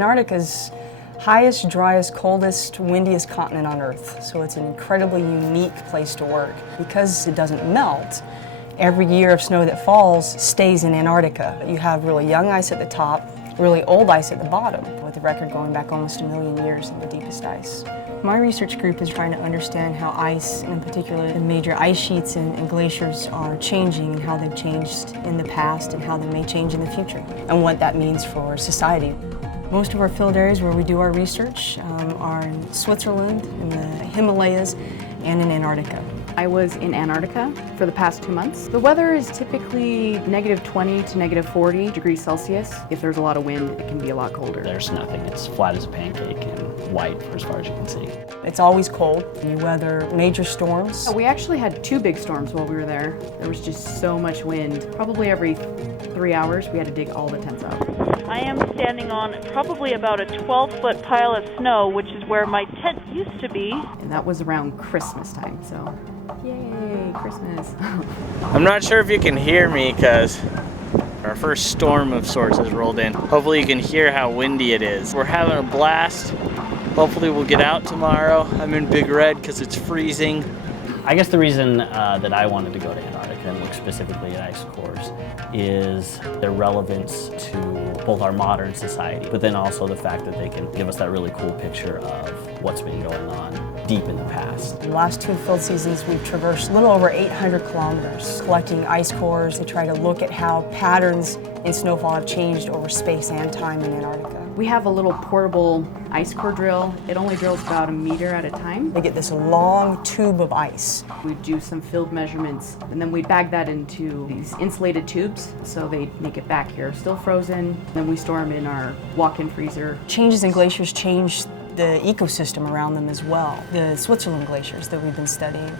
Antarctica's highest, driest, coldest, windiest continent on Earth, so it's an incredibly unique place to work. Because it doesn't melt, every year of snow that falls stays in Antarctica. You have really young ice at the top, really old ice at the bottom, with the record going back almost 1 million years in the deepest ice. My research group is trying to understand how ice, and in particular the major ice sheets and glaciers, are changing and how they've changed in the past and how they may change in the future, and what that means for society. Most of our field areas where we do our research are in Switzerland, in the Himalayas, and in Antarctica. I was in Antarctica for the past 2 months. The weather is typically -20 to -40 degrees Celsius. If there's a lot of wind, it can be a lot colder. There's nothing. It's flat as a pancake and white for as far as you can see. It's always cold. You weather major storms. We actually had 2 big storms while we were there. There was just so much wind. Probably every 3 hours we had to dig all the tents out. I am standing on probably about a 12-foot pile of snow, which is where my tent used to be. And that was around Christmas time, so yay, Christmas. I'm not sure if you can hear me because our first storm of sorts has rolled in. Hopefully you can hear how windy it is. We're having a blast. Hopefully we'll get out tomorrow. I'm in Big Red because it's freezing. I guess the reason that I wanted to go to Antarctica and look specifically at ice cores is their relevance to both our modern society, but then also the fact that they can give us that really cool picture of what's been going on deep in the past. The last 2 field seasons, we've traversed a little over 800 kilometers, collecting ice cores to try to look at how patterns in snowfall have changed over space and time in Antarctica. We have a little portable ice core drill. It only drills about 1 meter at a time. They get this long tube of ice. We do some field measurements, and then we bag that into these insulated tubes, so they make it back here still frozen. Then we store them in our walk-in freezer. Changes in glaciers change the ecosystem around them as well. The Switzerland glaciers that we've been studying,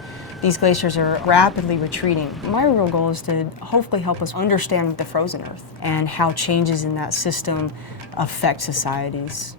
these glaciers are rapidly retreating. My real goal is to hopefully help us understand the frozen Earth and how changes in that system affect societies.